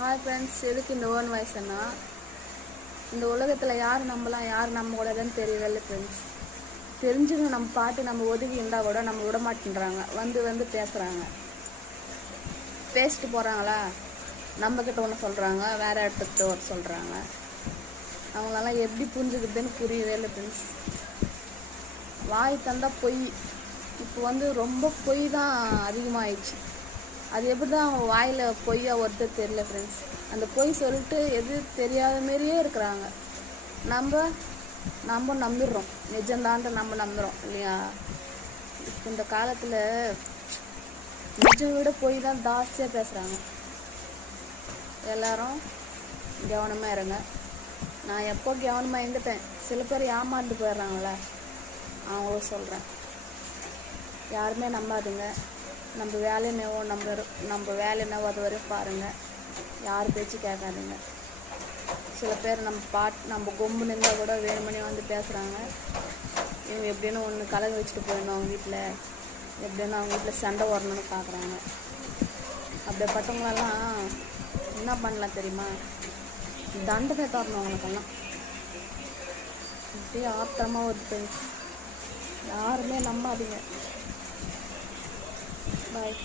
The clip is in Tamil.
ஹாய் ஃப்ரெண்ட்ஸ், எதுக்கு இந்த ஓன் வாய்ஸ்னா, இந்த உலகத்தில் யார் நம்பலாம் யார் நம்ப கூடாதுன்னு தெரியல ஃப்ரெண்ட்ஸ். தெரிஞ்சுங்க நம்ம பாட்டு நம்ம ஒதுக்கி இருந்தால் கூட நம்ம விட மாட்டேன்றாங்க. வந்து பேசுகிறாங்க, பேசிட்டு போகிறாங்களா, நம்மக்கிட்ட ஒன்று சொல்கிறாங்க, வேறு இடத்துக்கு ஒரு சொல்கிறாங்க. அவங்களெல்லாம் எப்படி புரிஞ்சுக்கிறதுன்னு புரியவே இல்லை ஃப்ரெண்ட்ஸ். வாய் தந்தால் பொய். இப்போ ரொம்ப பொய் தான் அதிகமாகிடுச்சு. அது எப்படி தான் அவங்க வாயில் பொய்யா ஒருத்தர் தெரியல ஃப்ரெண்ட்ஸ். அந்த பொய் சொல்லிட்டு எது தெரியாத மாரியே இருக்கிறாங்க. நம்ம நம்பிடுறோம், நிஜம்தான்ட்டு நம்ம நம்புகிறோம் இல்லையா. இப்போ இந்த காலத்தில் நிஜம் விட பொய் தான் ஜாஸ்தியாக பேசுகிறாங்க. எல்லாரும் கவனமாக இருங்க. நான் எப்போ கவனமாக இருந்துட்டேன். சில பேர் ஏமாந்து போயிடுறாங்களே, அவங்களும் சொல்கிறேன், யாருமே நம்பாதுங்க. நம்ம வேலை என்னவோ நம்ம வேலை என்னவோ அது வரையும் பாருங்கள். யார் பேச்சு கேட்காதுங்க. சில பேர் நம்ம கொம்பு நின்றா கூட வேணுமணி வந்து பேசுகிறாங்க. இவங்க எப்படின்னு ஒன்று கலங்க வச்சுட்டு போயிடணும், அவங்க வீட்டில் எப்படின்னு அவங்க வீட்டில் சண்டை வரணும்னு பார்க்குறாங்க. அப்படிப்பட்டவங்களெல்லாம் என்ன பண்ணலாம் தெரியுமா? தண்டனை தரணும் அவங்களுக்கெல்லாம். இப்படியே ஆத்திரமாக ஒரு ஃப்ரெண்ட்ஸ். யாருமே நம்பாதீங்க. Bye.